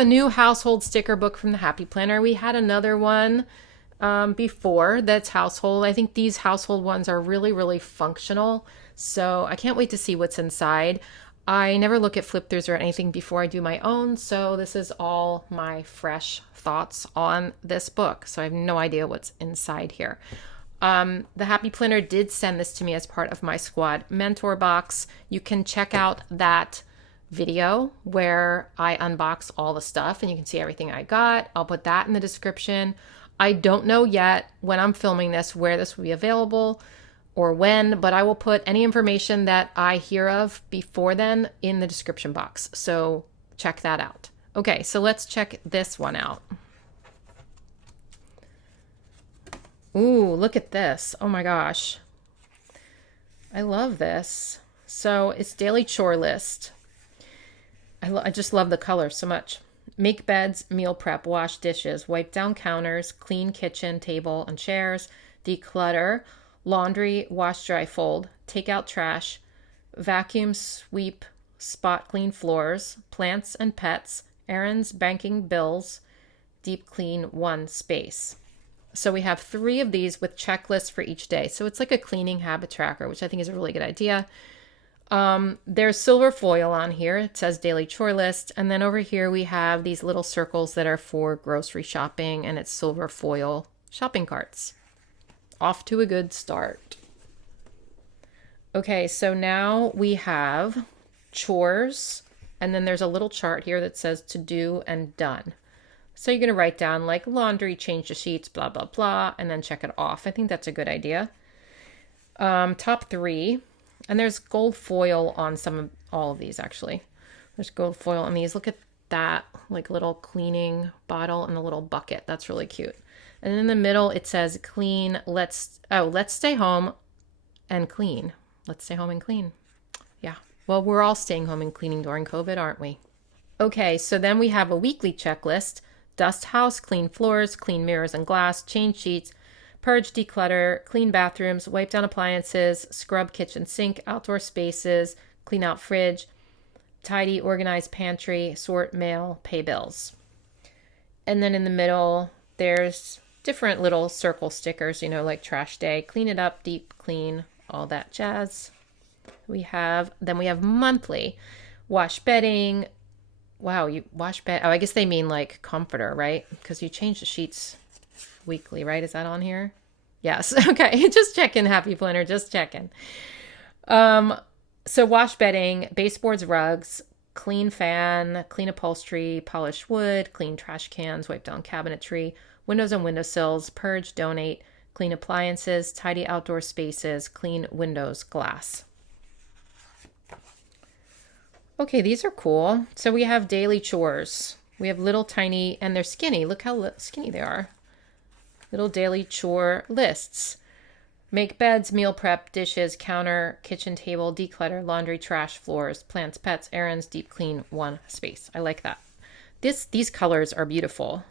a new household sticker book from the Happy Planner. We had another one before that's household. I think these household ones are really, really functional. So I can't wait to see what's inside. I never look at flip throughs or anything before I do my own. So this is all my fresh thoughts on this book. So I have no idea what's inside here. The Happy Planner did send this to me as part of my squad mentor box. You can check out that video where I unbox all the stuff and you can see everything I got. I'll put that in the description. I don't know yet when I'm filming this where this will be available or when, but I will put any information that I hear of before then in the description box. So check that out. Okay, so let's check this one out. Ooh, look at this. Oh my gosh. I love this. So it's daily chore list. I just love the color so much. Make beds, meal prep, wash dishes, wipe down counters, clean kitchen, table, and chairs, declutter, laundry, wash, dry, fold, take out trash, vacuum, sweep, spot clean floors, plants and pets, errands, banking, bills, deep clean, one space. So we have 3 of these with checklists for each day. So it's like a cleaning habit tracker, which I think is a really good idea. There's silver foil on here. It says daily chore list. And then over here we have these little circles that are for grocery shopping, and it's silver foil shopping carts. Off to a good start. Okay, so now we have chores, and then there's a little chart here that says to do and done. So you're going to write down like laundry, change the sheets, blah, blah, blah, and then check it off. I think that's a good idea. Top 3. And there's gold foil on all of these, actually. There's gold foil on these. Look at that, like little cleaning bottle and a little bucket. That's really cute. And in the middle, it says clean, let's stay home and clean. Let's stay home and clean. Yeah. Well, we're all staying home and cleaning during COVID, aren't we? Okay, so then we have a weekly checklist. Dust house, clean floors, clean mirrors and glass, change sheets, purge, declutter, clean bathrooms, wipe down appliances, scrub kitchen sink, outdoor spaces, clean out fridge, tidy, organize pantry, sort mail, pay bills. And then in the middle, there's different little circle stickers, like trash day, clean it up, deep clean, all that jazz. Then we have monthly, wash bedding. Wow, you wash bed. Oh, I guess they mean like comforter, right? Because you change the sheets weekly, right? Is that on here? Yes. Okay. Just checking, Happy Planner. Just checking. So wash bedding, baseboards, rugs, clean fan, clean upholstery, polish wood, clean trash cans, wipe down cabinetry, windows and windowsills, purge, donate, clean appliances, tidy outdoor spaces, clean windows, glass. Okay, these are cool. So we have daily chores. We have little tiny, and they're skinny. Look how skinny they are. Little daily chore lists. Make beds, meal prep, dishes, counter, kitchen table, declutter, laundry, trash, floors, plants, pets, errands, deep clean, one space. I like that. These colors are beautiful.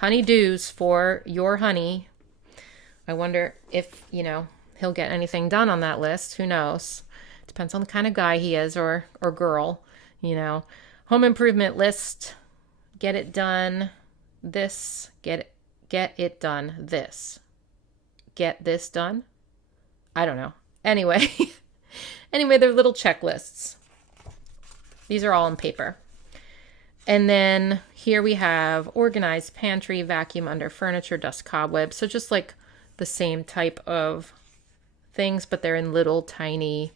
Honeydews for your honey. I wonder if, he'll get anything done on that list. Who knows? Depends on the kind of guy he is or girl, Home improvement list. Get it done. This. Get it done. This. Get this done. I don't know. Anyway, they're little checklists. These are all on paper. And then here we have organized pantry, vacuum under furniture, dust cobwebs. So just like the same type of things, but they're in little tiny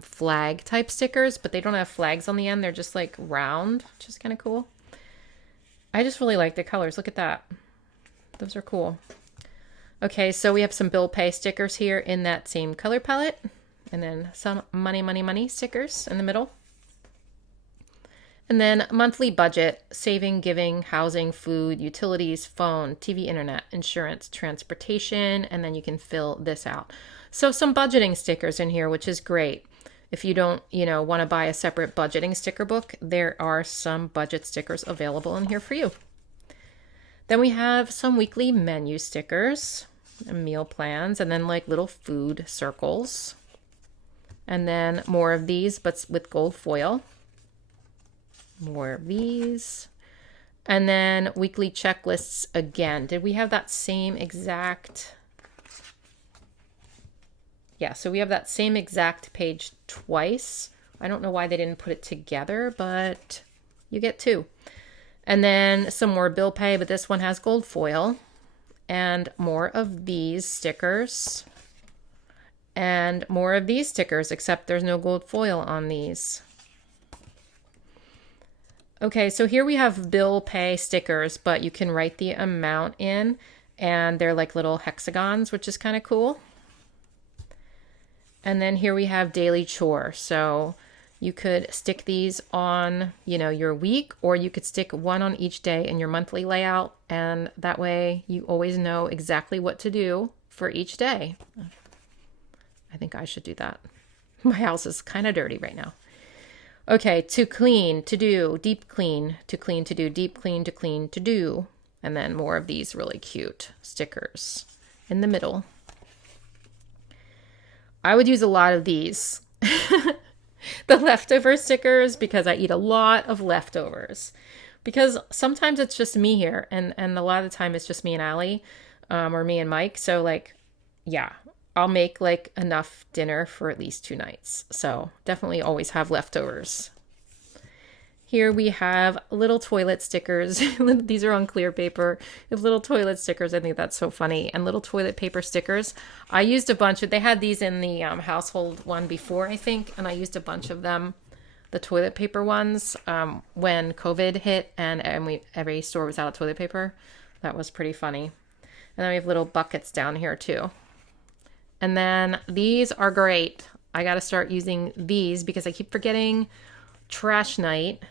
flag type stickers, but they don't have flags on the end. They're just like round, which is kind of cool. I just really like the colors. Look at that. Those are cool. Okay, so we have some bill pay stickers here in that same color palette. And then some money stickers in the middle. And then monthly budget, saving, giving, housing, food, utilities, phone, TV, internet, insurance, transportation, and then you can fill this out. So some budgeting stickers in here, which is great. If you don't, want to buy a separate budgeting sticker book, there are some budget stickers available in here for you. Then we have some weekly menu stickers, meal plans, and then like little food circles. And then more of these, but with gold foil. More of these. And then weekly checklists again. Did we have that same exact? Yeah, so we have that same exact page twice. I don't know why they didn't put it together, but you get two. And then some more bill pay, but this one has gold foil. And more of these stickers. And more of these stickers, except there's no gold foil on these. Okay, so here we have bill pay stickers, but you can write the amount in, and they're like little hexagons, which is kind of cool. And then here we have daily chore. So you could stick these on, you know, your week, or you could stick one on each day in your monthly layout. And that way you always know exactly what to do for each day. I think I should do that. My house is kind of dirty right now. Okay, to clean, to do, deep clean, to clean, to do, deep clean, to clean, to do. And then more of these really cute stickers in the middle. I would use a lot of these. The leftover stickers, because I eat a lot of leftovers. Because sometimes it's just me here, and a lot of the time it's just me and Allie, or me and Mike. So like, yeah, I'll make like enough dinner for at least 2 nights. So definitely always have leftovers. Here we have little toilet stickers. These are on clear paper. Little toilet stickers. I think that's so funny. And little toilet paper stickers. I used a bunch of, they had these in the household one before, I think. And I used a bunch of them, the toilet paper ones, when COVID hit and every store was out of toilet paper. That was pretty funny. And then we have little buckets down here too. And then these are great. I got to start using these because I keep forgetting trash night.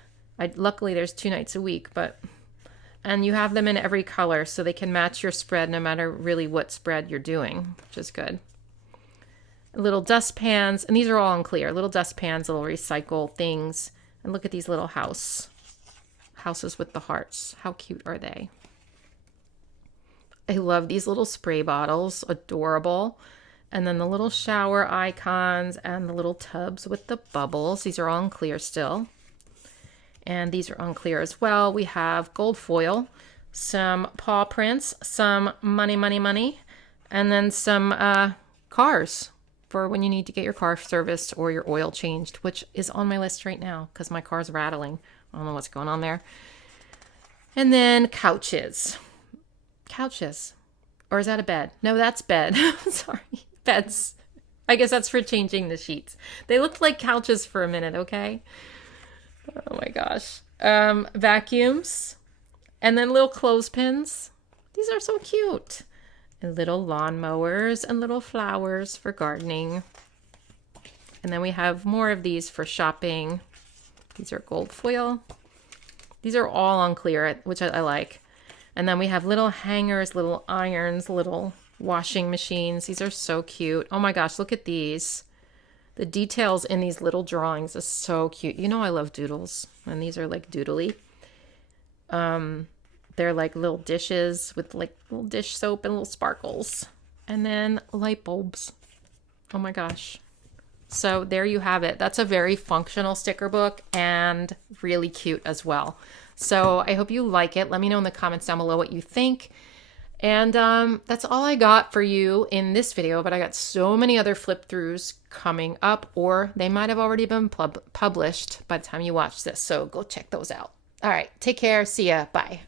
Luckily there's 2 nights a week, and you have them in every color so they can match your spread no matter really what spread you're doing, which is good. Little dustpans, and these are all in clear. Little dustpans, little recycle things. And look at these little houses with the hearts. How cute are they? I love these little spray bottles, adorable. And then the little shower icons and the little tubs with the bubbles. These are all in clear still. And these are on clear as well. We have gold foil, some paw prints, some money, and then some cars for when you need to get your car serviced or your oil changed, which is on my list right now because my car's rattling. I don't know what's going on there. And then couches. Couches. Or is that a bed? No, that's bed. Sorry. Beds. I guess that's for changing the sheets. They looked like couches for a minute, okay? Oh my gosh. Vacuums. And then little clothespins. These are so cute. And little lawnmowers and little flowers for gardening. And then we have more of these for shopping. These are gold foil. These are all on clear, which I like. And then we have little hangers, little irons, little washing machines. These are so cute. Oh my gosh, look at these. The details in these little drawings is so cute. You know I love doodles, and these are like doodly. They're like little dishes with like little dish soap and little sparkles. And then light bulbs. Oh my gosh. So there you have it. That's a very functional sticker book and really cute as well. So I hope you like it. Let me know in the comments down below what you think. And that's all I got for you in this video, but I got so many other flip throughs coming up, or they might have already been published by the time you watch this. So go check those out. All right, take care. See ya. Bye.